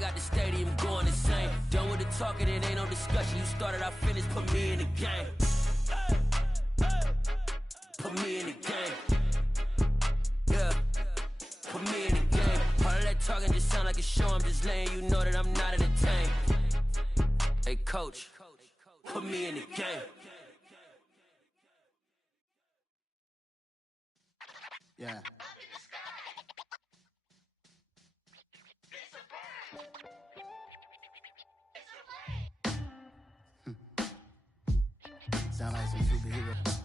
got the stadium going insane. Done with the talking, it ain't no discussion. You started, I finished, put me in the game. Put me in the game. Yeah, put me in the game. All of that talking just sound like a show. I'm just letting you know that I'm not entertained. Hey, coach, put me in the game. Yeah. Sound like some superheroes.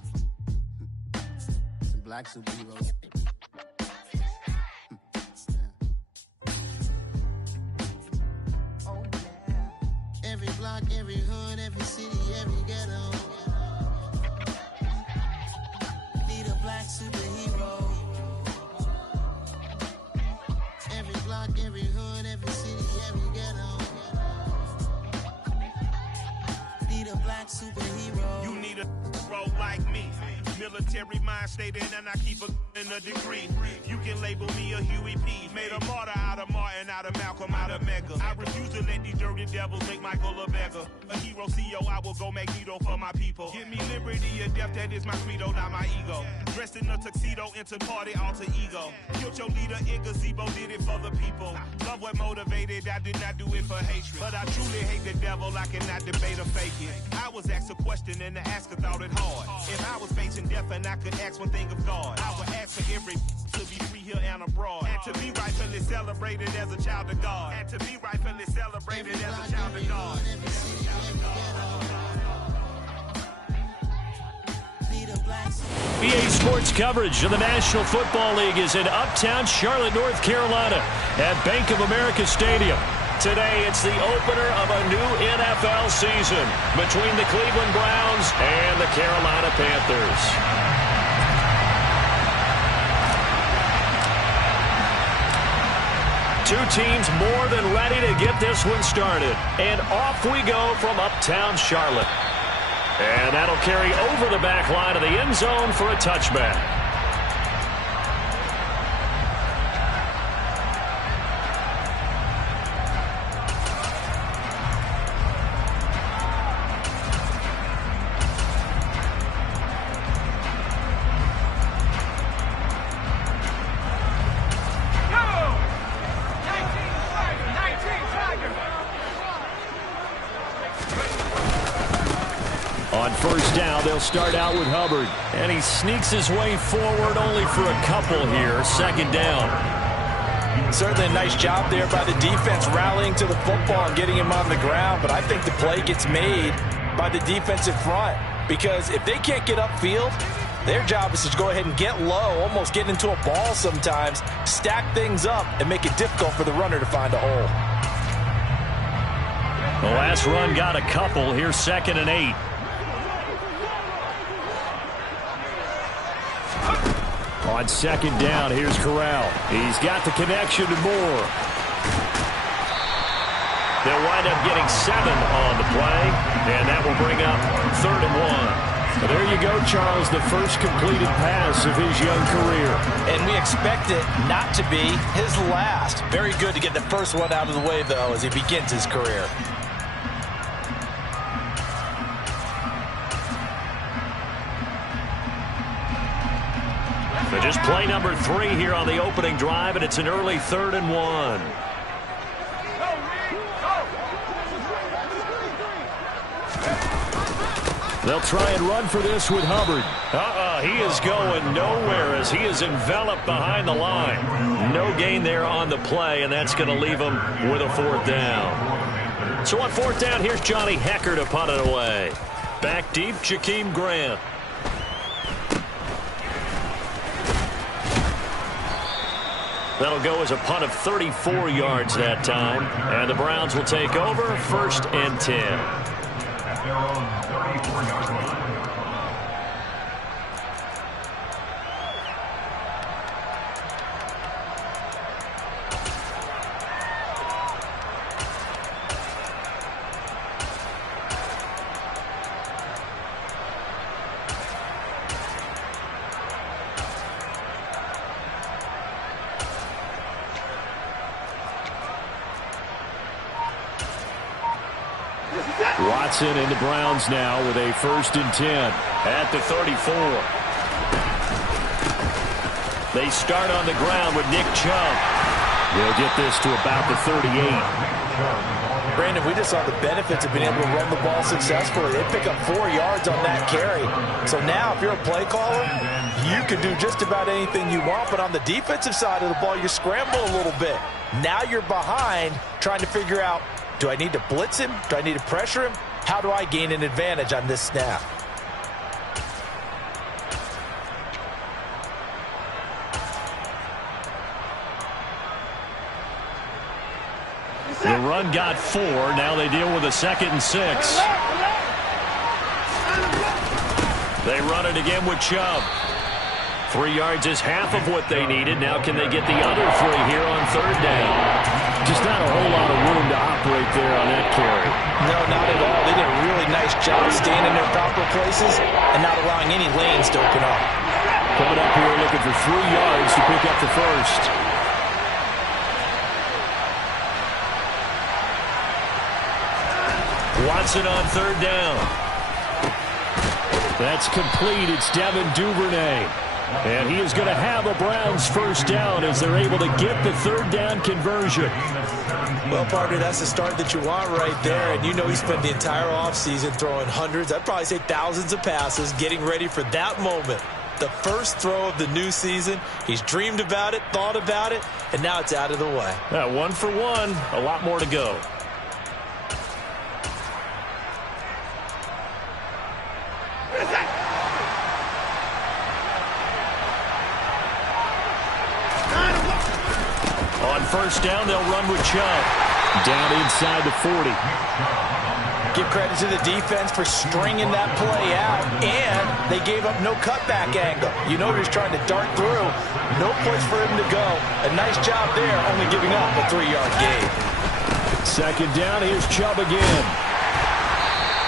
Some black superheroes. Oh, yeah. Every block, every hood, every city, every ghetto. Need a black superhero. Every block, every hood, every city, every ghetto. Need a black superhero. You need a role like me. Military mind stated, and I keep a degree. You can label me a Huey P. Made a martyr out of Martin, out of Malcolm, out of Mega. I refuse to let these dirty devils make Michael a beggar. A hero CEO, I will go Magneto for my people. Give me liberty or death, that is my credo, not my ego. Dressed in a tuxedo, into party, alter ego. Killed your leader in gazebo, did it for the people. Love what motivated, I did not do it for hatred. But I truly hate the devil, I cannot debate or fake it. I was asked a question and the asker thought it hard. If I was facing death and I could ask one thing of God, I would ask for every to be free here and abroad, and to be rightfully celebrated as a child of God, and to be rightfully celebrated as a child of God. EA Sports coverage of the National Football League is in Uptown Charlotte, North Carolina at Bank of America Stadium. Today, it's the opener of a new NFL season between the Cleveland Browns and the Carolina Panthers. Two teams more than ready to get this one started. And off we go from Uptown Charlotte. And that'll carry over the back line of the end zone for a touchback. On first down, they'll start out with Hubbard. And he sneaks his way forward only for a couple here. Second down. Certainly a nice job there by the defense rallying to the football and getting him on the ground. But I think the play gets made by the defensive front. Because if they can't get upfield, their job is to go ahead and get low, almost get into a ball sometimes, stack things up, and make it difficult for the runner to find a hole. The last run got a couple. Here's 2nd and 8. On second down, here's Corral. He's got the connection to Moore. They'll wind up getting 7 on the play, and that will bring up 3rd and 1. So there you go, Charles, the first completed pass of his young career. And we expect it not to be his last. Very good to get the first one out of the way, though, as he begins his career. So just play number 3 here on the opening drive, and it's an early 3rd and 1. They'll try and run for this with Hubbard. He is going nowhere as he is enveloped behind the line. No gain there on the play, and that's going to leave him with a 4th down. So on 4th down, here's Johnny Hecker to punt it away. Back deep, Jakeem Grant. That'll go as a punt of 34 yards that time. And the Browns will take over 1st and 10. At their own 34-yard line. Watson and the Browns now with a 1st and 10 at the 34. They start on the ground with Nick Chubb. They'll get this to about the 38. Brandon, we just saw the benefits of being able to run the ball successfully. They pick up 4 yards on that carry. So now if you're a play caller, you can do just about anything you want. But on the defensive side of the ball, you scramble a little bit. Now you're behind trying to figure out, do I need to blitz him? Do I need to pressure him? How do I gain an advantage on this snap? The run got 4. Now they deal with a 2nd and 6. They run it again with Chubb. 3 yards is half of what they needed. Now can they get the other 3 here on 3rd down? Just not a whole lot of room to operate there on that carry. No, not at all. They did a really nice job staying in their proper places and not allowing any lanes to open up. Coming up here looking for 3 yards to pick up the 1st. Watson on 3rd down. That's complete. It's Devin Duvernay. And he is going to have a Browns 1st down as they're able to get the 3rd down conversion. Well, partner, that's the start that you want right there. And you know he spent the entire offseason throwing hundreds, I'd probably say thousands of passes, getting ready for that moment. The first throw of the new season. He's dreamed about it, thought about it, and now it's out of the way. 1 for 1. A lot more to go. On 1st down, they'll run with Chubb. Down inside the 40. Give credit to the defense for stringing that play out, and they gave up no cutback angle. You know he was trying to dart through. No place for him to go. A nice job there, only giving up a 3-yard gain. 2nd down, here's Chubb again.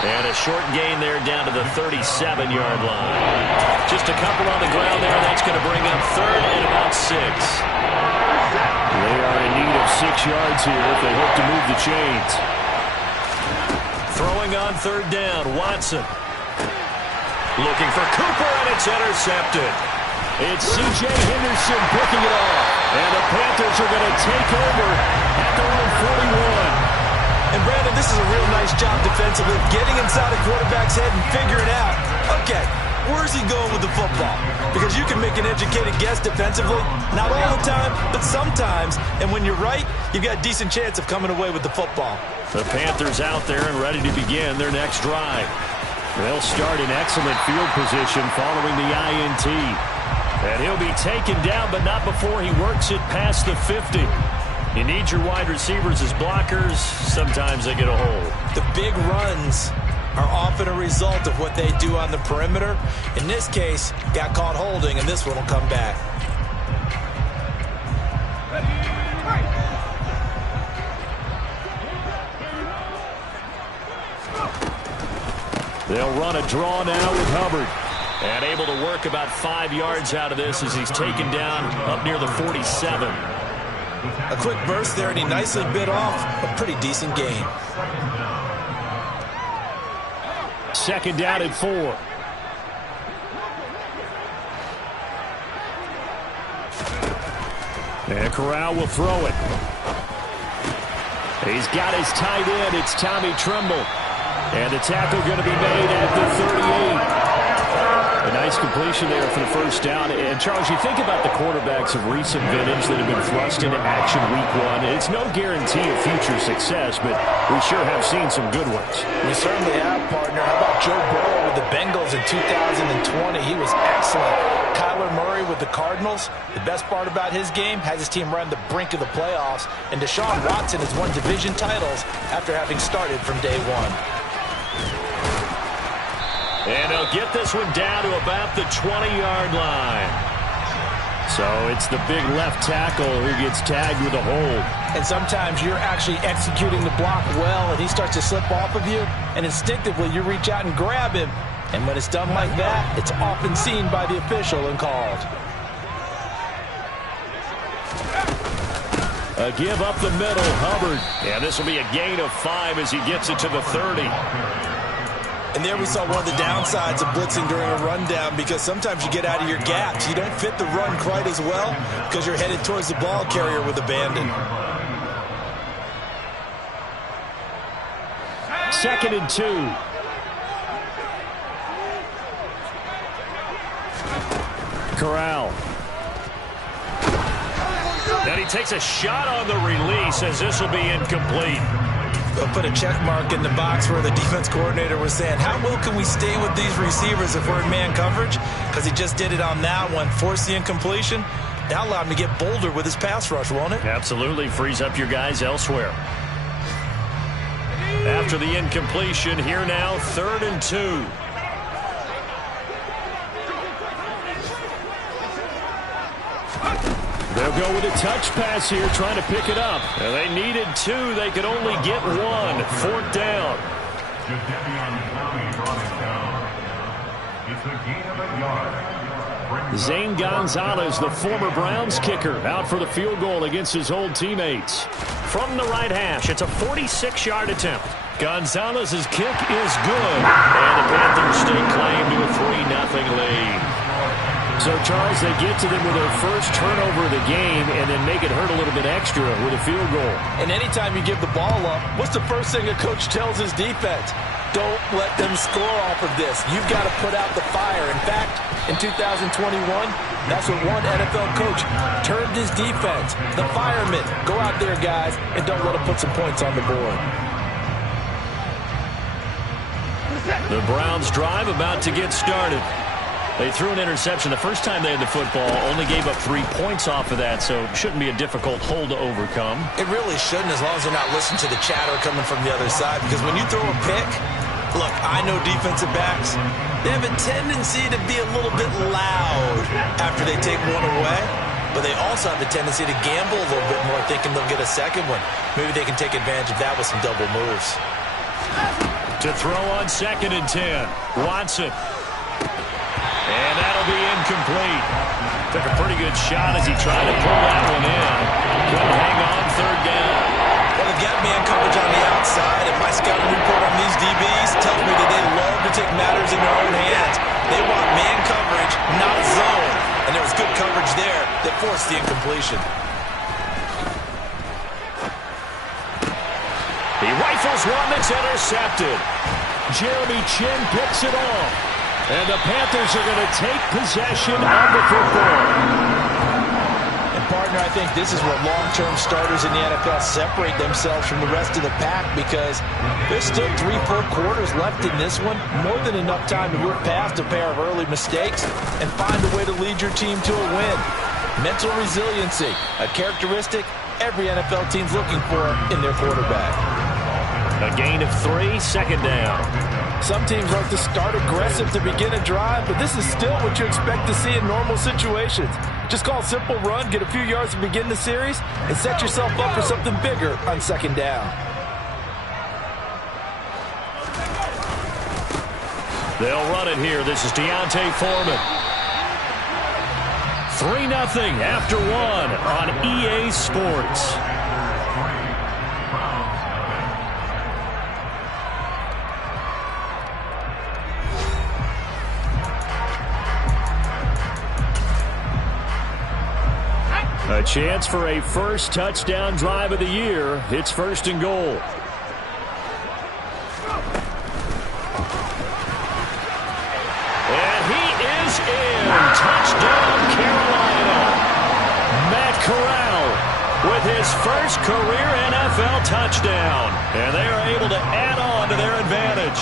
And a short gain there down to the 37-yard line. Just a couple on the ground there. That's going to bring up 3rd and about 6. They are in need of 6 yards here if they hope to move the chains. Throwing on 3rd down, Watson. Looking for Cooper, and it's intercepted. It's C.J. Henderson picking it off. And the Panthers are going to take over at their own 41. And, Brandon, this is a real nice job defensively, getting inside a quarterback's head and figuring out, okay, where's he going with the football? Because you can make an educated guess defensively, not all the time, but sometimes. And when you're right, you've got a decent chance of coming away with the football. The Panthers out there and ready to begin their next drive. They'll start in excellent field position following the INT. And he'll be taken down, but not before he works it past the 50. You need your wide receivers as blockers. Sometimes they get a hold. The big runs are often a result of what they do on the perimeter. In this case, got caught holding, and this one will come back. They'll run a draw now with Hubbard. And able to work about 5 yards out of this as he's taken down up near the 47. A quick burst there, and he nicely bit off a pretty decent gain. 2nd down and 4. And Corral will throw it. He's got his tight end. It's Tommy Tremble. And the tackle going to be made at the 38. A nice completion there for the 1st down. And, Charles, you think about the quarterbacks of recent vintage that have been thrust into action week 1. It's no guarantee of future success, but we sure have seen some good ones. We certainly have, partner. How about Joe Burrow with the Bengals in 2020? He was excellent. Kyler Murray with the Cardinals. The best part about his game, has his team run the brink of the playoffs. And Deshaun Watson has won division titles after having started from day 1. And they'll get this one down to about the 20-yard line. So it's the big left tackle who gets tagged with a hold. And sometimes you're actually executing the block well, and he starts to slip off of you, and instinctively you reach out and grab him. And when it's done like that, it's often seen by the official and called. A give up the middle, Hubbard. And this will be a gain of 5 as he gets it to the 30. And there we saw one of the downsides of blitzing during a rundown, because sometimes you get out of your gaps. You don't fit the run quite as well because you're headed towards the ball carrier with abandon. 2nd and 2. Corral. And he takes a shot on the release as this will be incomplete. They'll put a check mark in the box where the defense coordinator was saying, how well can we stay with these receivers if we're in man coverage? Because he just did it on that one, forced the incompletion. That allowed him to get bolder with his pass rush, won't it? Absolutely. Frees up your guys elsewhere. After the incompletion, here now, 3rd and 2. They'll go with a touch pass here, trying to pick it up. And they needed 2. They could only get 1. 4th down. Zane Gonzalez, the former Browns kicker, out for the field goal against his old teammates. From the right hash, it's a 46-yard attempt. Gonzalez's kick is good. And the Panthers stake claim to a 3-0 lead. So, Charles, they get to them with their first turnover of the game and then make it hurt a little bit extra with a field goal. And anytime you give the ball up, what's the first thing a coach tells his defense? Don't let them score off of this. You've got to put out the fire. In fact, in 2021, that's what one NFL coach termed his defense. The firemen. Go out there, guys, and don't let them put some points on the board. The Browns drive about to get started. They threw an interception the first time they had the football, only gave up 3 points off of that, so shouldn't be a difficult hole to overcome. It really shouldn't, as long as they're not listening to the chatter coming from the other side, because when you throw a pick, look, I know defensive backs, they have a tendency to be a little bit loud after they take one away, but they also have a tendency to gamble a little bit more, thinking they'll get a second one. Maybe they can take advantage of that with some double moves. To throw on 2nd and 10, Watson. And that'll be incomplete. Took a pretty good shot as he tried to pull that one in. Couldn't hang on 3rd down. Well, they've got man coverage on the outside, and my scouting report on these DBs tells me that they love to take matters in their own hands. They want man coverage, not zone. And there was good coverage there that forced the incompletion. He rifles one that's intercepted. Jeremy Chin picks it off. And the Panthers are going to take possession of the football. And, partner, I think this is where long-term starters in the NFL separate themselves from the rest of the pack, because there's still 3 full quarters left in this one. More than enough time to look past a pair of early mistakes and find a way to lead your team to a win. Mental resiliency, a characteristic every NFL team's looking for in their quarterback. A gain of 3, 2nd down. Some teams like to start aggressive to begin a drive, but this is still what you expect to see in normal situations. Just call a simple run, get a few yards to begin the series, and set yourself up for something bigger on 2nd down. They'll run it here. This is Deontay Foreman. 3-0 after 1 on EA Sports. A chance for a first touchdown drive of the year. It's 1st and goal. And he is in. Touchdown, Carolina. Matt Corral with his first career NFL touchdown. And they are able to add on to their advantage.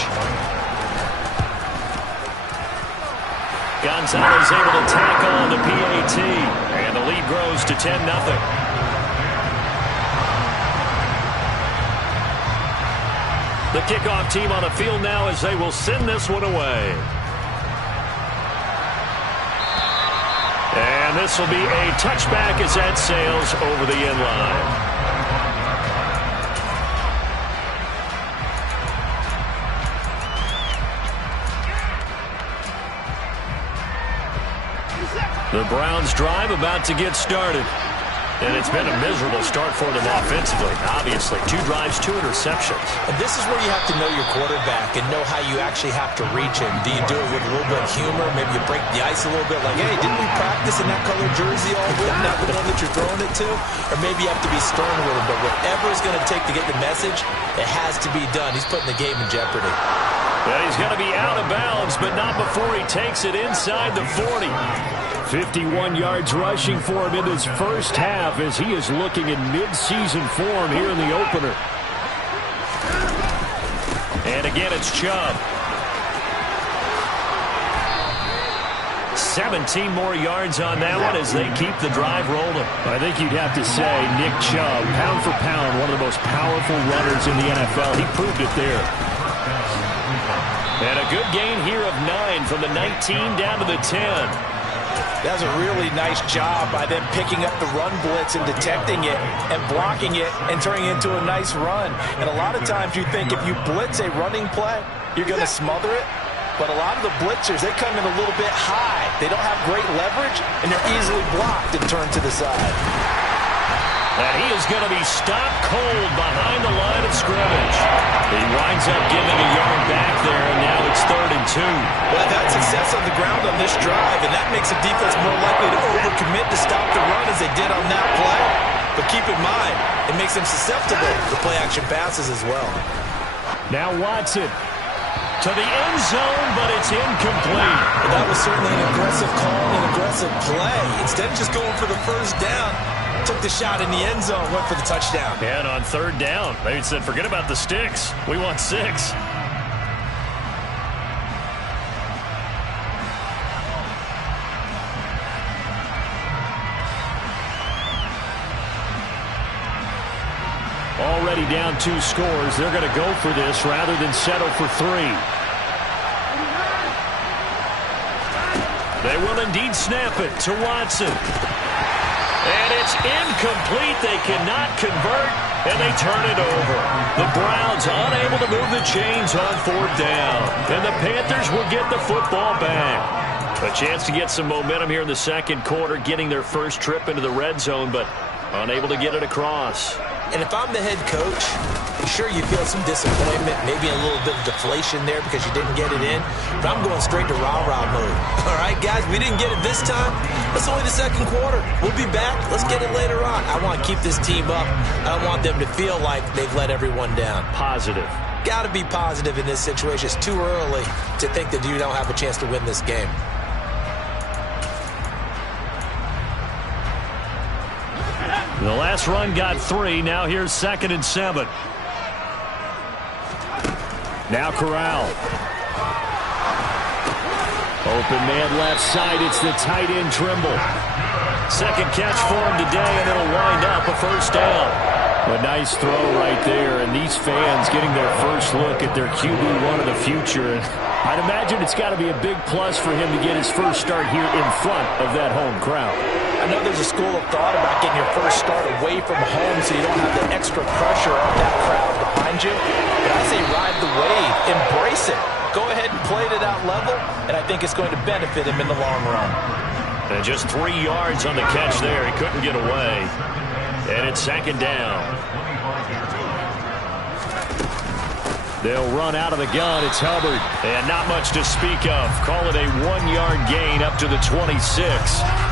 Gonzalez able to tackle on the PAT. And the lead grows to 10-0. The kickoff team on the field now as they will send this one away. And this will be a touchback as that sails over the end line. The Browns drive about to get started. And it's been a miserable start for them offensively, obviously. 2 drives, 2 interceptions. And this is where you have to know your quarterback and know how you actually have to reach him. Do you do it with a little bit of humor? Maybe you break the ice a little bit, like, hey, didn't we practice in that colored jersey all week, not the one that you're throwing it to? Or maybe you have to be stern with him. But whatever it's going to take to get the message, it has to be done. He's putting the game in jeopardy. And he's going to be out of bounds, but not before he takes it inside the 40. 51 yards rushing for him in his first half as he is looking in mid-season form here in the opener. And again, it's Chubb. 17 more yards on that one as they keep the drive rolling. I think you'd have to say Nick Chubb, pound for pound, one of the most powerful runners in the NFL. He proved it there. And a good gain here of 9 from the 19 down to the 10. That was a really nice job by them picking up the run blitz and detecting it and blocking it and turning it into a nice run. And a lot of times you think if you blitz a running play, you're going to smother it. But a lot of the blitzers, they come in a little bit high. They don't have great leverage, and they're easily blocked and turned to the side. And he is going to be stopped cold behind the line of scrimmage. He winds up giving a yard back there, and now it's 3rd and 2. Well, they've had success on the ground on this drive, and that makes the defense more likely to overcommit to stop the run as they did on that play. But keep in mind, it makes them susceptible to play-action passes as well. Now Watson to the end zone, but it's incomplete. Well, that was certainly an aggressive call and an aggressive play. Instead of just going for the first down, took the shot in the end zone, went for the touchdown. And on 3rd down, they said, forget about the sticks. We want 6. Already down 2 scores. They're going to go for this rather than settle for 3. They will indeed snap it to Watson. And it's incomplete. They cannot convert, and they turn it over. The Browns unable to move the chains on 4th down. And the Panthers will get the football back. A chance to get some momentum here in the 2nd quarter, getting their first trip into the red zone, but unable to get it across. And if I'm the head coach, sure, you feel some disappointment, maybe a little bit of deflation there because you didn't get it in. But I'm going straight to rah-rah mode. All right, guys, we didn't get it this time. It's only the 2nd quarter. We'll be back. Let's get it later on. I want to keep this team up. I don't want them to feel like they've let everyone down. Positive. Got to be positive in this situation. It's too early to think that you don't have a chance to win this game. The last run got 3. Now here's 2nd and 7. Now Corral. Open man left side. It's the tight end Trimble. 2nd catch for him today, and it'll wind up a 1st down. A nice throw right there, and these fans getting their first look at their QB1 of the future. I'd imagine it's got to be a big plus for him to get his first start here in front of that home crowd. I know there's a school of thought about getting your first start away from home so you don't have the extra pressure of that crowd behind you. But I say ride the wave. Embrace it. Go ahead and play it at that level, and I think it's going to benefit him in the long run. And just 3 yards on the catch there. He couldn't get away. And it's 2nd down. They'll run out of the gun. It's Hubbard. And not much to speak of. Call it a 1-yard gain up to the 26.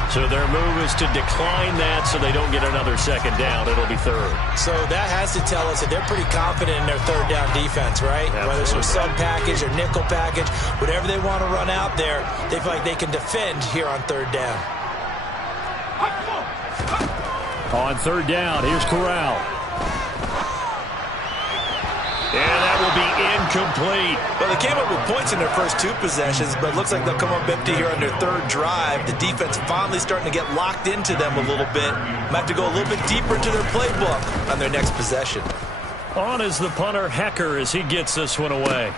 So their move is to decline that so they don't get another 2nd down. It'll be 3rd. So that has to tell us that they're pretty confident in their 3rd down defense, right? Absolutely. Whether it's a sub package or nickel package, whatever they want to run out there, they feel like they can defend here on 3rd down. On 3rd down, here's Corral. And that will be incomplete. Well, they came up with points in their first 2 possessions, but it looks like they'll come up empty here on their 3rd drive. The defense finally starting to get locked into them a little bit. Might have to go a little bit deeper into their playbook on their next possession. On is the punter, Hecker, as he gets this one away.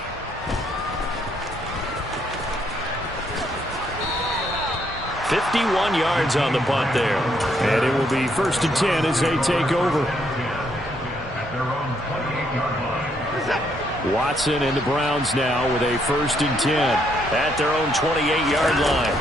$51 yards on the punt there. And it will be 1st and 10 as they take over. Watson and the Browns now with a 1st and 10 at their own 28-yard line.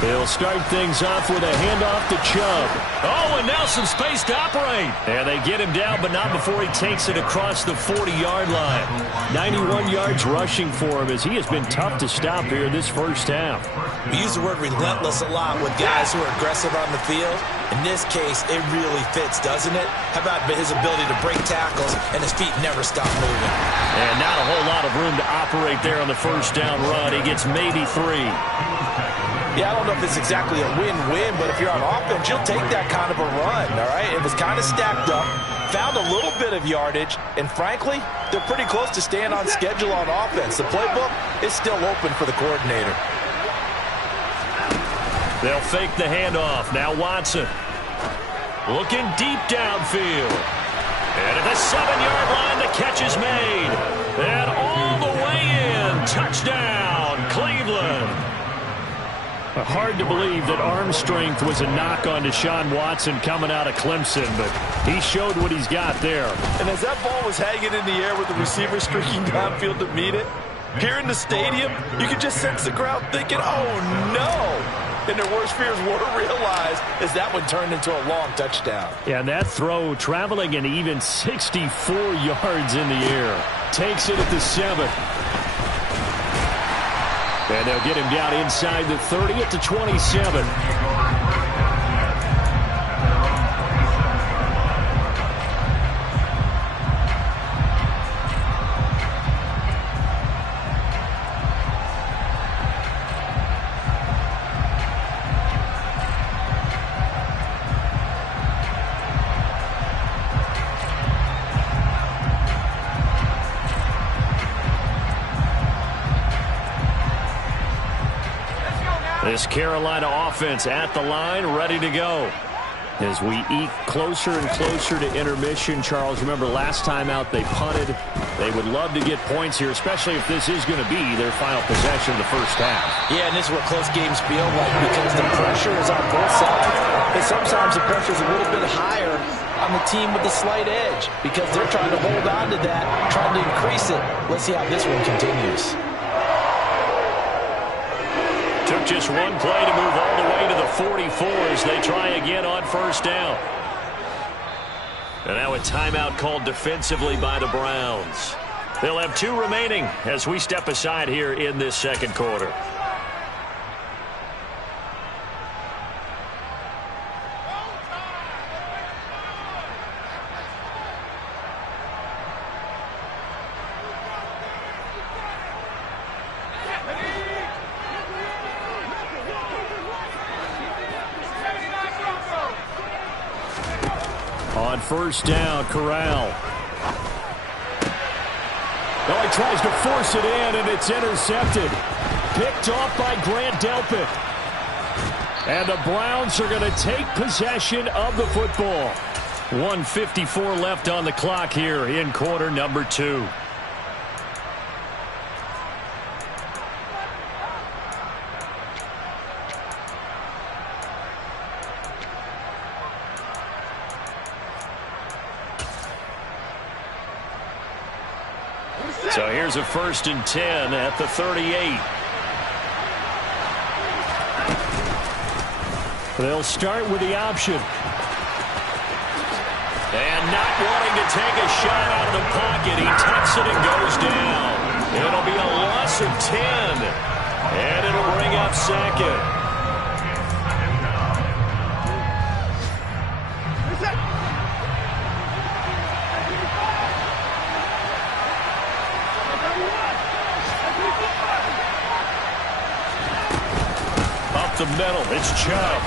They'll start things off with a handoff to Chubb. Oh, and now some space to operate. And they get him down, but not before he takes it across the 40-yard line. 91 yards rushing for him as he has been tough to stop here this first half. We use the word relentless a lot with guys who are aggressive on the field. In this case, it really fits, doesn't it? How about his ability to break tackles and his feet never stop moving? And not a whole lot of room to operate there on the first down run. He gets maybe 3. Yeah, I don't know if it's exactly a win-win, but if you're on offense, you'll take that kind of a run, all right? It was kind of stacked up, found a little bit of yardage, and frankly, they're pretty close to staying on schedule on offense. The playbook is still open for the coordinator. They'll fake the handoff. Now Watson looking deep downfield. And at the 7-yard line, the catch is made. And all the way in. Touchdown, Cleveland. Hard to believe that arm strength was a knock on Deshaun Watson coming out of Clemson, but he showed what he's got there. And as that ball was hanging in the air with the receiver streaking downfield to meet it, here in the stadium, you could just sense the crowd thinking, oh, no. And their worst fears were realized as that one turned into a long touchdown. Yeah, and that throw traveling an even 64 yards in the air. Takes it at the 7. And they'll get him down inside the 30 at the 27. This Carolina offense at the line, ready to go. As we eke closer and closer to intermission, Charles, remember last time out they punted. They would love to get points here, especially if this is going to be their final possession of the first half. Yeah, and this is what close games feel like because the pressure is on both sides. And sometimes the pressure is a little bit higher on the team with the slight edge because they're trying to hold on to that, trying to increase it. Let's see how this one continues. Took just one play to move all the way to the 44 as they try again on first down. And now a timeout called defensively by the Browns. They'll have 2 remaining as we step aside here in this second quarter. On first down, Corral. Oh, he tries to force it in, and it's intercepted. Picked off by Grant Delpit. And the Browns are going to take possession of the football. 1:54 left on the clock here in quarter number 2. So here's a 1st and 10 at the 38. They'll start with the option. And not wanting to take a shot out of the pocket, he tucks it and goes down. It'll be a loss of 10. And it'll bring up 2nd. The middle, it's Chubb.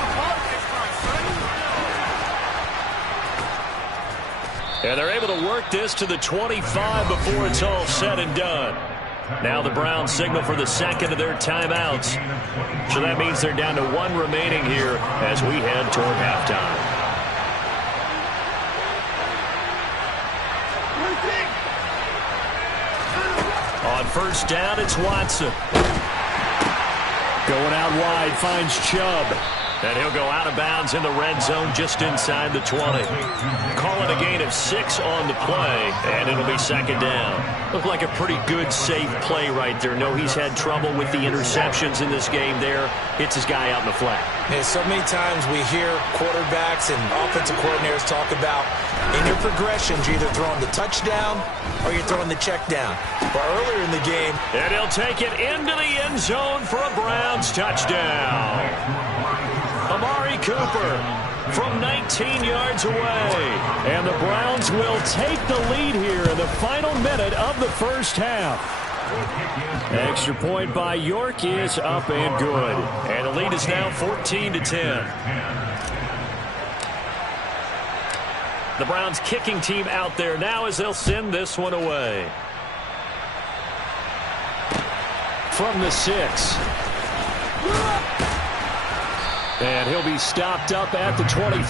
And they're able to work this to the 25 before it's all said and done. Now the Browns signal for the 2nd of their timeouts. So that means they're down to 1 remaining here as we head toward halftime. On first down, it's Watson. Going out wide, finds Chubb. And he'll go out of bounds in the red zone just inside the 20. Call it a gain of 6 on the play, and it'll be second down. Looked like a pretty good, safe play right there. No, he's had trouble with the interceptions in this game there. Hits his guy out in the flat. And so many times we hear quarterbacks and offensive coordinators talk about in your progressions, you're either throwing the touchdown or you're throwing the check down. But earlier in the game, and he'll take it into the end zone for a Browns touchdown. Amari Cooper from 19 yards away. And the Browns will take the lead here in the final minute of the first half. Extra point by York is up and good. And the lead is now 14-10. The Browns kicking team out there now as they'll send this one away. From the 6. And he'll be stopped up at the 25.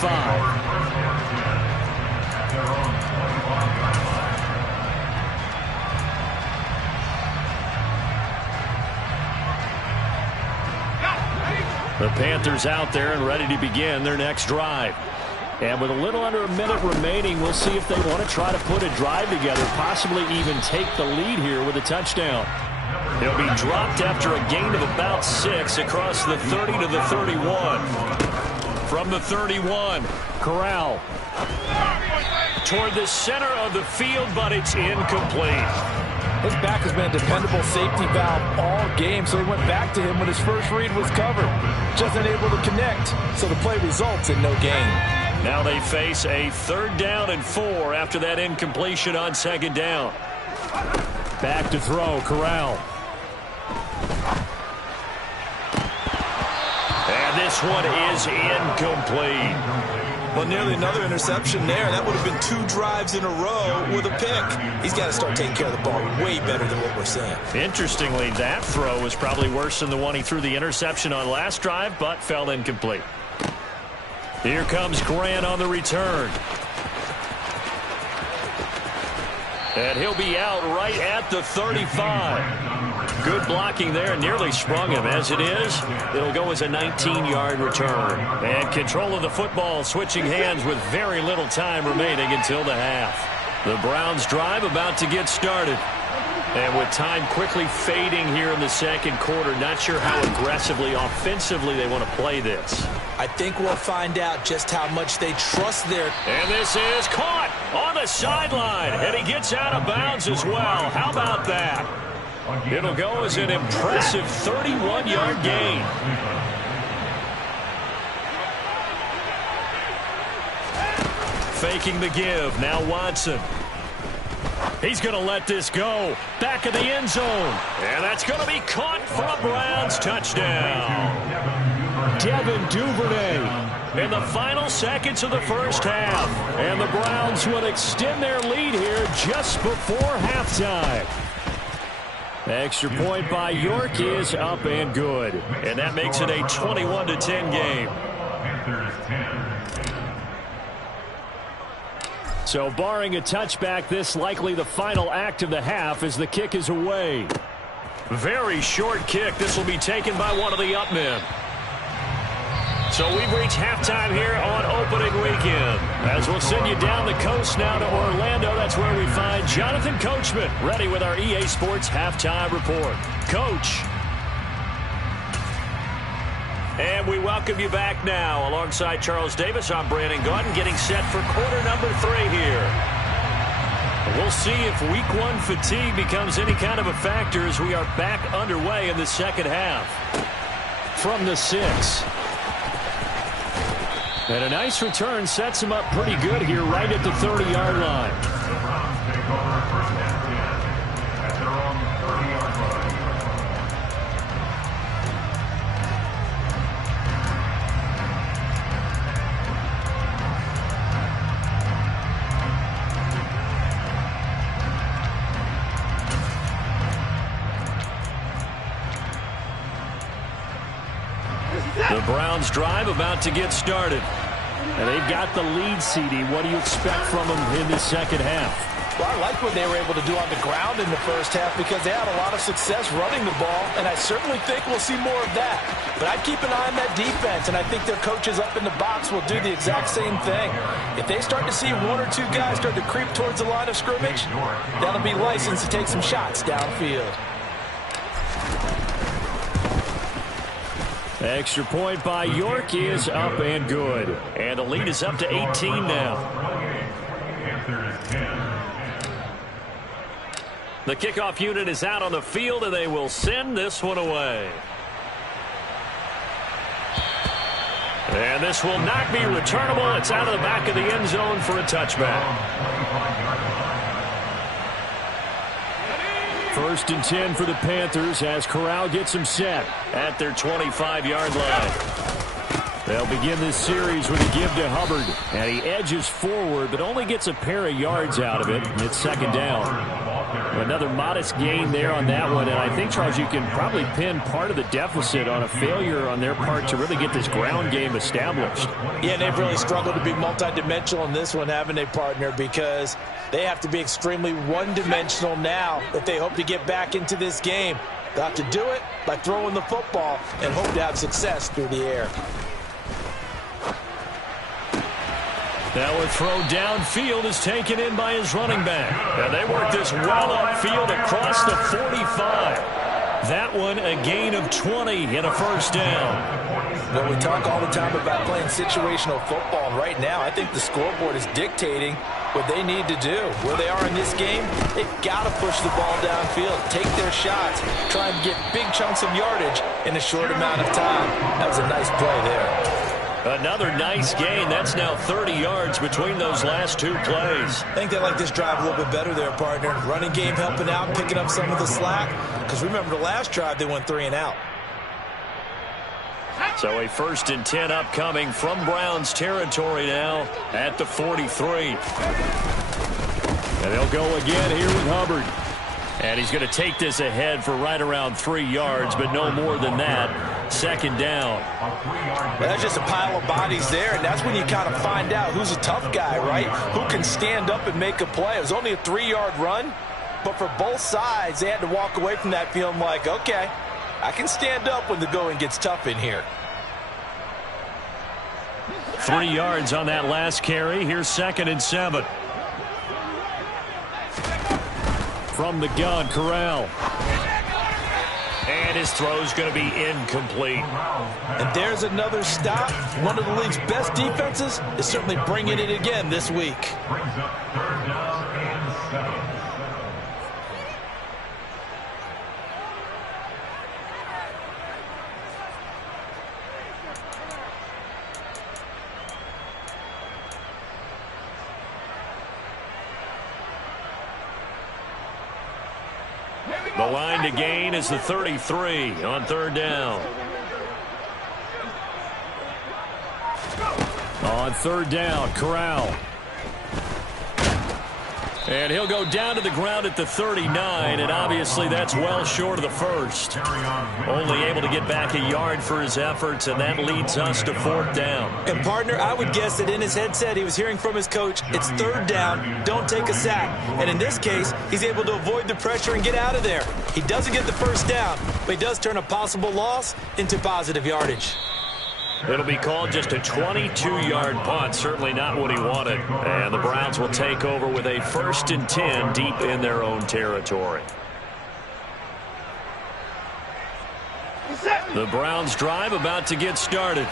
The Panthers out there and ready to begin their next drive. And with a little under a minute remaining, we'll see if they want to try to put a drive together, possibly even take the lead here with a touchdown. He'll be dropped after a gain of about 6 across the 30 to the 31. From the 31, Corral toward the center of the field, but it's incomplete. his back has been a dependable safety valve all game, so he went back to him when his first read was covered. Just unable to connect, so the play results in no gain. Now they face a 3rd down and 4 after that incompletion on 2nd down. Back to throw, Corral. And this one is incomplete. Well, nearly another interception there. That would have been 2 drives in a row with a pick. He's got to start taking care of the ball way better than what we're seeing. Interestingly, that throw was probably worse than the one he threw the interception on last drive, but fell incomplete. Here comes Grant on the return. And he'll be out right at the 35. Good blocking there, nearly sprung him. As it is, it'll go as a 19-yard return. And control of the football switching hands with very little time remaining until the half. The Browns drive about to get started. And with time quickly fading here in the 2nd quarter, not sure how aggressively, offensively they want to play this. I think we'll find out just how much they trust their... And this is caught on the sideline. And he gets out of bounds as well. How about that? It'll go as an impressive 31-yard gain. Faking the give. Now Watson. He's going to let this go. Back of the end zone. And that's going to be caught for a Browns touchdown. Devin Duvernay in the final seconds of the first half. And the Browns will extend their lead here just before halftime. Extra point by York is up and good. And that makes it a 21-10 game. So barring a touchback, this likely the final act of the half as the kick is away. Very short kick. This will be taken by one of the up men. So we've reached halftime here on opening weekend. As we'll send you down the coast now to Orlando, that's where we find Jonathan Coachman ready with our EA Sports halftime report. Coach. And we welcome you back now. Alongside Charles Davis, I'm Brandon Gaudin, getting set for quarter number 3 here. We'll see if week 1 fatigue becomes any kind of a factor as we are back underway in the second half. From the 6. And a nice return sets him up pretty good here right at the 30-yard line. The Browns drive about to get started. And they've got the lead, CD. What do you expect from them in the second half? Well, I like what they were able to do on the ground in the first half because they had a lot of success running the ball, and I certainly think we'll see more of that. But I'd keep an eye on that defense, and I think their coaches up in the box will do the exact same thing. If they start to see one or two guys start to creep towards the line of scrimmage, that'll be licensed to take some shots downfield. Extra point by York is up and good. And the lead is up to 18 now. The kickoff unit is out on the field, and they will send this one away. And this will not be returnable. It's out of the back of the end zone for a touchback. First and 10 for the Panthers as Corral gets them set at their 25-yard line. They'll begin this series with a give to Hubbard, and he edges forward but only gets a pair of yards out of it. It's second down. Another modest gain there on that one, and I think, Charles, you can probably pin part of the deficit on a failure on their part to really get this ground game established. Yeah, they've really struggled to be multidimensional in this one, haven't they, partner, because they have to be extremely one-dimensional now if they hope to get back into this game. They'll have to do it by throwing the football and hope to have success through the air. That one throw downfield is taken in by his running back. And they work this well upfield across the 45. That one a gain of 20 and a first down. Well, we talk all the time about playing situational football. And right now, I think the scoreboard is dictating what they need to do. Where they are in this game, they've got to push the ball downfield, take their shots, try and get big chunks of yardage in a short amount of time. That was a nice play there. Another nice gain. That's now 30 yards between those last two plays. I think they like this drive a little bit better there, partner. Running game helping out, picking up some of the slack. Because remember, the last drive, they went 3 and out. So a first and 10 upcoming from Browns territory now at the 43. And they'll go again here with Hubbard. And he's going to take this ahead for right around 3 yards, but no more than that. Second down. Well, that's just a pile of bodies there, and that's when you kind of find out who's a tough guy, right? Who can stand up and make a play. It was only a 3-yard run, but for both sides, they had to walk away from that feeling like, okay, I can stand up when the going gets tough in here. 3 yards on that last carry. Here's second and 7. From the gun, Corral. And his throw's going to be incomplete. And there's another stop. One of the league's best defenses is certainly bringing it again this week. Brings up third down and 7. The line to gain is the 33 on third down. On third down, Corral. And he'll go down to the ground at the 39, and obviously that's well short of the first. Only able to get back a yard for his efforts, and that leads us to fourth down. And, partner, I would guess that in his headset he was hearing from his coach, it's third down, don't take a sack. And in this case, he's able to avoid the pressure and get out of there. He doesn't get the first down, but he does turn a possible loss into positive yardage. It'll be called just a 22-yard punt. Certainly not what he wanted. And the Browns will take over with a first and 10 deep in their own territory. The Browns drive about to get started.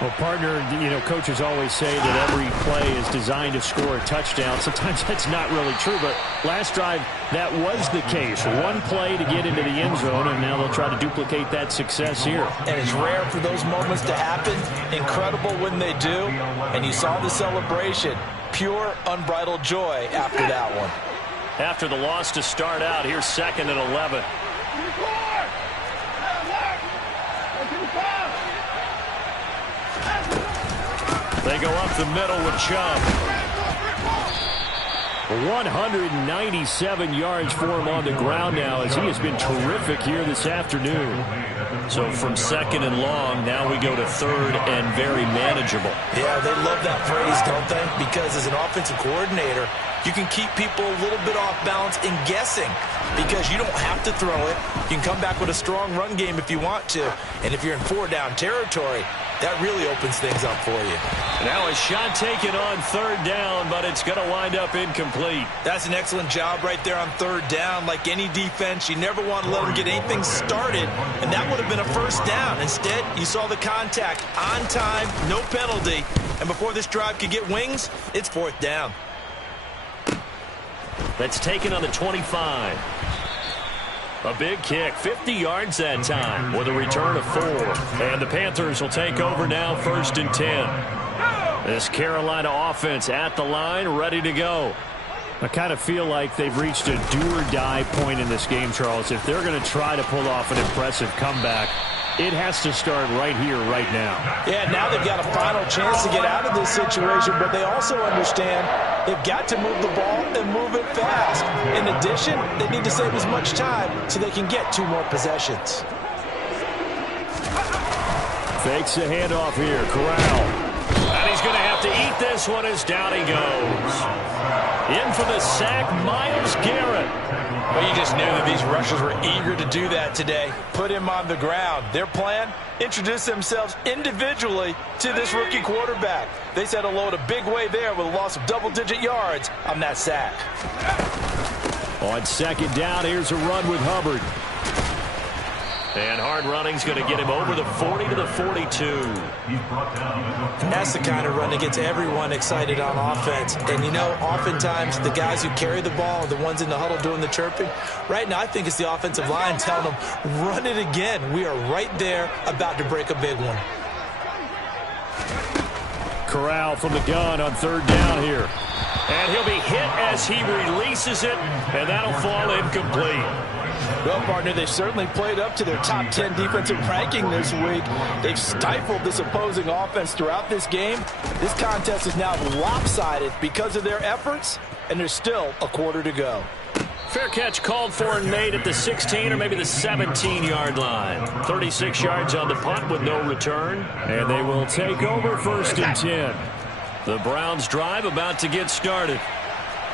Well, partner, you know, coaches always say that every play is designed to score a touchdown. Sometimes that's not really true, but last drive, that was the case. One play to get into the end zone, and now they'll try to duplicate that success here. And it's rare for those moments to happen. Incredible when they do. And you saw the celebration. Pure, unbridled joy after that one. After the loss to start out, here's second and 11. They go up the middle with Chubb. 197 yards for him on the ground now as he has been terrific here this afternoon. So from second and long, now we go to third and very manageable. Yeah, they love that phrase, don't they? Because as an offensive coordinator, you can keep people a little bit off balance and guessing because you don't have to throw it. You can come back with a strong run game if you want to. And if you're in 4-down territory, that really opens things up for you. Now a shot taken on third down, but it's going to wind up incomplete. That's an excellent job right there on third down. Like any defense, you never want to let them get anything started, and that would have been a first down. Instead, you saw the contact on time, no penalty, and before this drive could get wings, it's fourth down. That's taken on the 25. A big kick, 50 yards that time with a return of 4. And the Panthers will take over now, 1st and 10. This Carolina offense at the line, ready to go. I kind of feel like they've reached a do-or-die point in this game, Charles. If they're going to try to pull off an impressive comeback, it has to start right here, right now. Yeah, now they've got a final chance to get out of this situation, but they also understand they've got to move the ball and move it fast. In addition, they need to save as much time so they can get 2 more possessions. Fakes the handoff here. Corral. And he's going to have to eat this one as down he goes. In for the sack, Myles Garrett. Well, you just knew that these rushers were eager to do that today. Put him on the ground. Their plan, introduce themselves individually to this rookie quarterback. They said hello in a big way there with a loss of double-digit yards on that sack. On second down, here's a run with Hubbard. And hard running's going to get him over the 40 to the 42. And that's the kind of run that gets everyone excited on offense. And, you know, oftentimes the guys who carry the ball are the ones in the huddle doing the chirping. Right now, I think it's the offensive line telling them, run it again. We are right there about to break a big one. Corral from the gun on third down here. And he'll be hit as he releases it, and that'll fall incomplete. Well, partner, they've certainly played up to their top 10 defensive ranking this week. They've stifled this opposing offense throughout this game. This contest is now lopsided because of their efforts, and there's still a quarter to go. Fair catch called for and made at the 16 or maybe the 17-yard line. 36 yards on the punt with no return. And they will take over 1st and 10. The Browns drive about to get started.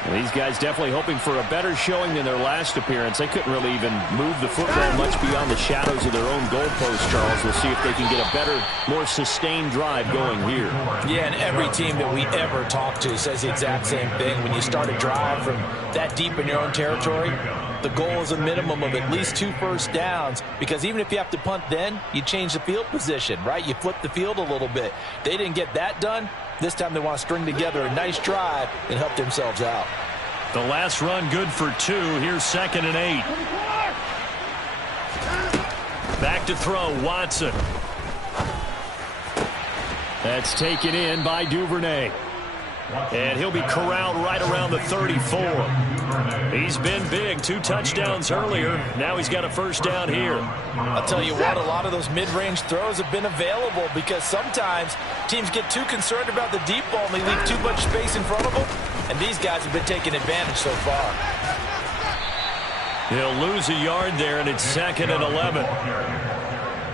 Well, these guys definitely hoping for a better showing than their last appearance. They couldn't really even move the football much beyond the shadows of their own goalpost, Charles. We'll see if they can get a better, more sustained drive going here. Yeah, and every team that we ever talk to says the exact same thing. When you start a drive from that deep in your own territory, the goal is a minimum of at least 2 first downs, because even if you have to punt then, you change the field position, right? You flip the field a little bit. They didn't get that done. This time they want to string together a nice drive and help themselves out. The last run good for 2. Here's 2nd and 8. Back to throw, Watson. That's taken in by Duvernay. And he'll be corralled right around the 34. He's been big. 2 touchdowns earlier. Now he's got a first down here. I'll tell you what, a lot of those mid-range throws have been available because sometimes teams get too concerned about the deep ball and they leave too much space in front of them. And these guys have been taking advantage so far. He'll lose a yard there, and it's 2nd and 11.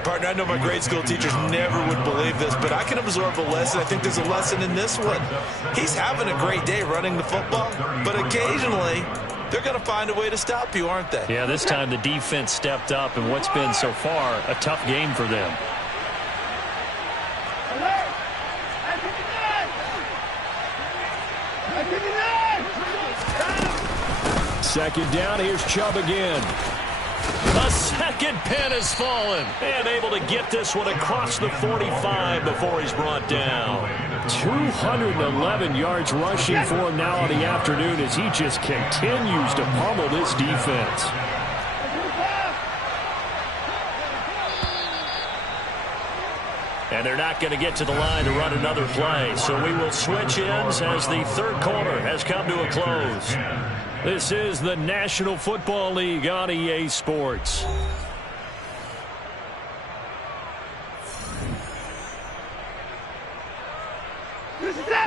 Partner, I know my grade school teachers never would believe this, but I can absorb a lesson. I think there's a lesson in this one. He's having a great day running the football, but occasionally they're going to find a way to stop you, aren't they? Yeah, this time the defense stepped up in what's been so far a tough game for them. Second down, here's Chubb again. A second pin has fallen, and able to get this one across the 45 before he's brought down. 211 yards rushing for him now in the afternoon as he just continues to pummel this defense. And they're not going to get to the line to run another play, so we will switch ends as the third quarter has come to a close. This is the National Football League on EA Sports.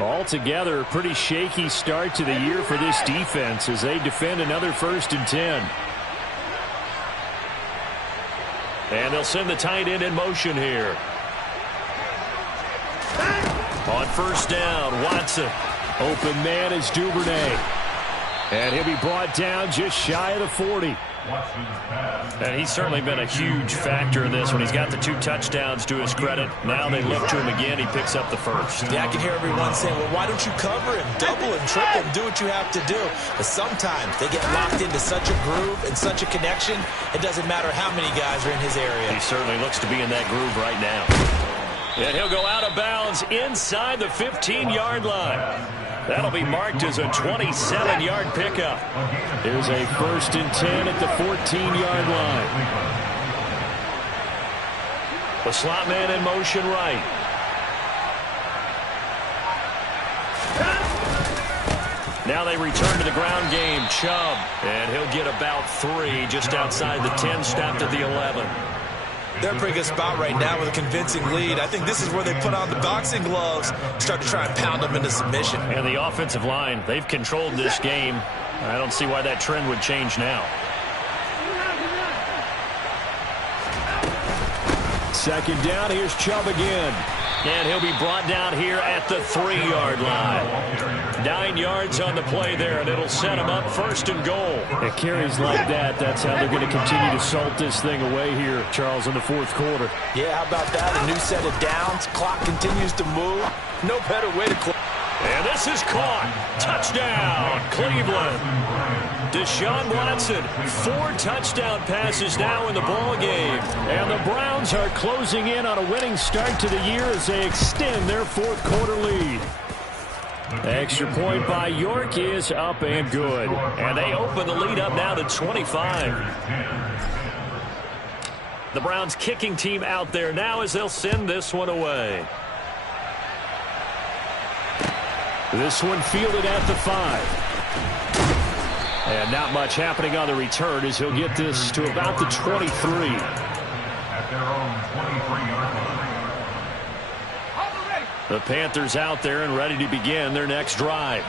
Altogether, a pretty shaky start to the year for this defense as they defend another 1st and 10. And they'll send the tight end in motion here. On 1st down, Watson. Open man is Duvernay. And he'll be brought down just shy of the 40. And he's certainly been a huge factor in this when he's got the 2 touchdowns to his credit. Now they look to him again. He picks up the 1st. Yeah, I can hear everyone saying, well, why don't you cover him, double him, triple him, do what you have to do. But sometimes they get locked into such a groove and such a connection, it doesn't matter how many guys are in his area. He certainly looks to be in that groove right now. And he'll go out of bounds inside the 15-yard line. That'll be marked as a 27-yard pickup. Here's a 1st and 10 at the 14-yard line. The slot man in motion right. Now they return to the ground game. Chubb. And he'll get about 3 just outside the 10, stopped at the 11. They're in a pretty good spot right now with a convincing lead. I think this is where they put on the boxing gloves, start to try and pound them into submission. And the offensive line, they've controlled this game. I don't see why that trend would change now. 2nd down, here's Chubb again. And he'll be brought down here at the 3-yard line. 9 yards on the play there, and it'll set him up 1st and goal. It carries like that. That's how they're going to continue to salt this thing away here, Charles, in the 4th quarter. Yeah, how about that? A new set of downs. Clock continues to move. No better way to close. And this is caught. Touchdown, Cleveland. Deshaun Watson, 4 touchdown passes now in the ball game. And the Browns are closing in on a winning start to the year as they extend their 4th quarter lead. Extra point by York is up and good. And they open the lead up now to 25. The Browns kicking team out there now as they'll send this one away. This one fielded at the 5. And not much happening on the return as he'll get this to about the 23. At their own 23-yard line. The Panthers out there and ready to begin their next drive.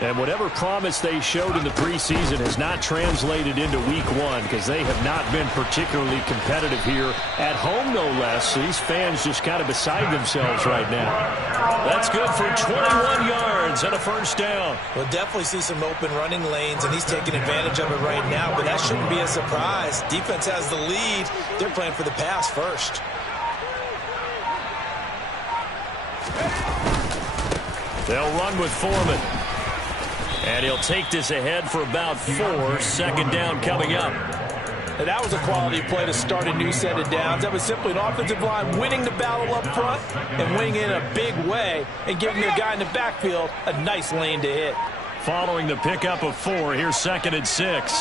And whatever promise they showed in the preseason has not translated into week 1 because they have not been particularly competitive here at home, no less. So these fans just kind of beside themselves right now. That's good for 21 yards and a 1st down. We'll definitely see some open running lanes, and he's taking advantage of it right now, but that shouldn't be a surprise. Defense has the lead. They're playing for the pass first. They'll run with Foreman. And he'll take this ahead for about 4. 2nd down coming up. And that was a quality play to start a new set of downs. That was simply an offensive line winning the battle up front and winning in a big way and giving the guy in the backfield a nice lane to hit. Following the pickup of 4, here's 2nd and 6.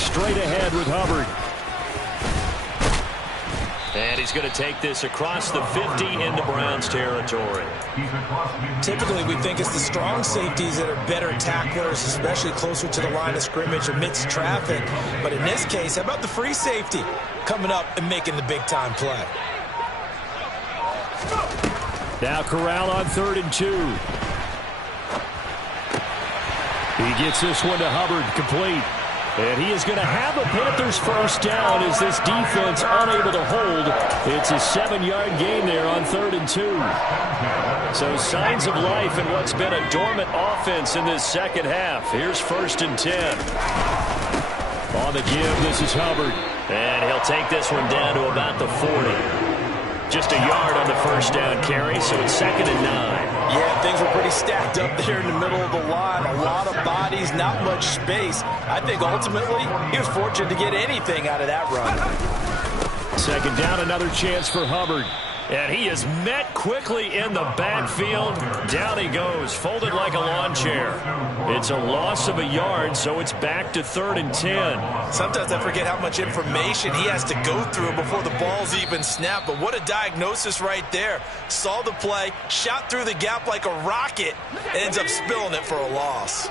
Straight ahead with Hubbard. And he's going to take this across the 50 into Browns territory. Typically, we think it's the strong safeties that are better tacklers, especially closer to the line of scrimmage amidst traffic. But in this case, how about the free safety coming up and making the big-time play? Now Corral on 3rd and 2. He gets this one to Hubbard, complete. And he is going to have a Panthers 1st down as this defense unable to hold. It's a 7-yard gain there on 3rd and 2. So signs of life in what's been a dormant offense in this 2nd half. Here's 1st and 10. On the give, this is Hubbard. And he'll take this one down to about the 40. Just a yard on the 1st down carry, so it's 2nd and 9. Yeah, things were pretty stacked up there in the middle of the line. A lot of bodies, not much space. I think ultimately he was fortunate to get anything out of that run. 2nd down, another chance for Hubbard. And he is met quickly in the backfield. Down he goes, folded like a lawn chair. It's a loss of a yard, so it's back to 3rd and 10. Sometimes I forget how much information he has to go through before the ball's even snapped. But what a diagnosis right there. Saw the play, shot through the gap like a rocket, and ends up spilling it for a loss.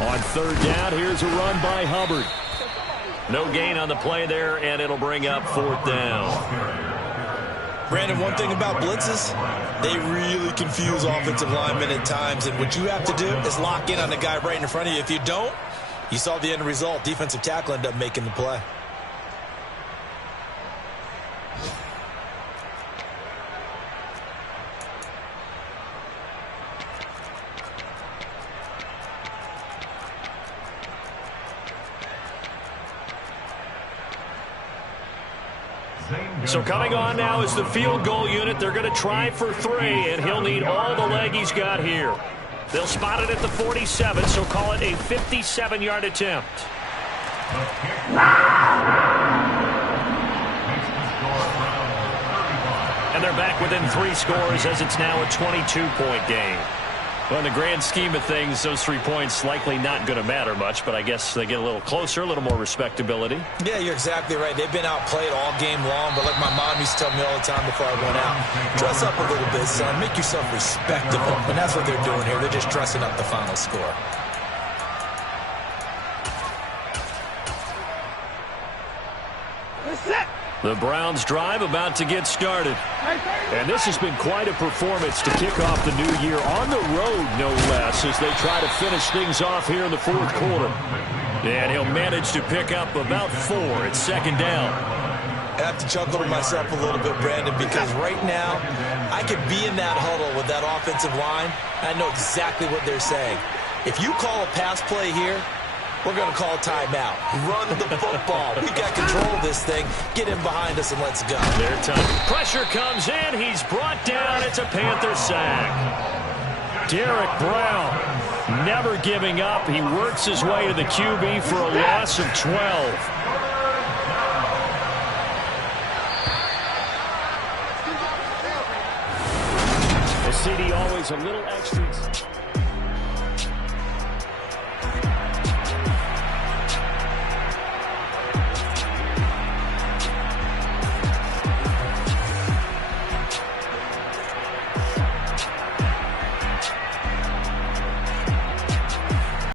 On 3rd down, here's a run by Hubbard. No gain on the play there, and it'll bring up 4th down. Brandon, one thing about blitzes, they really confuse offensive linemen at times, and what you have to do is lock in on the guy right in front of you. If you don't, you saw the end result. Defensive tackle ended up making the play. So coming on now is the field goal unit. They're going to try for 3, and he'll need all the leg he's got here. They'll spot it at the 47, so call it a 57-yard attempt. And they're back within 3 scores as it's now a 22-point game. Well, in the grand scheme of things, those 3 points likely not going to matter much, but I guess they get a little closer, a little more respectability. Yeah, you're exactly right. They've been outplayed all game long, but like my mom used to tell me all the time before I went out, dress up a little bit, son. Make yourself respectable. And that's what they're doing here. They're just dressing up the final score. The Browns drive about to get started. And this has been quite a performance to kick off the new year on the road, no less, as they try to finish things off here in the 4th quarter. And he'll manage to pick up about 4 at 2nd down. I have to chuckle to myself a little bit, Brandon, because right now I could be in that huddle with that offensive line. I know exactly what they're saying. If you call a pass play here, we're going to call timeout. Run the football. We've got control of this thing. Get in behind us and let's go. Their time. Pressure comes in. He's brought down. It's a Panther sack. Derek Brown never giving up. He works his way to the QB for a loss of 12. The CD always a little extra.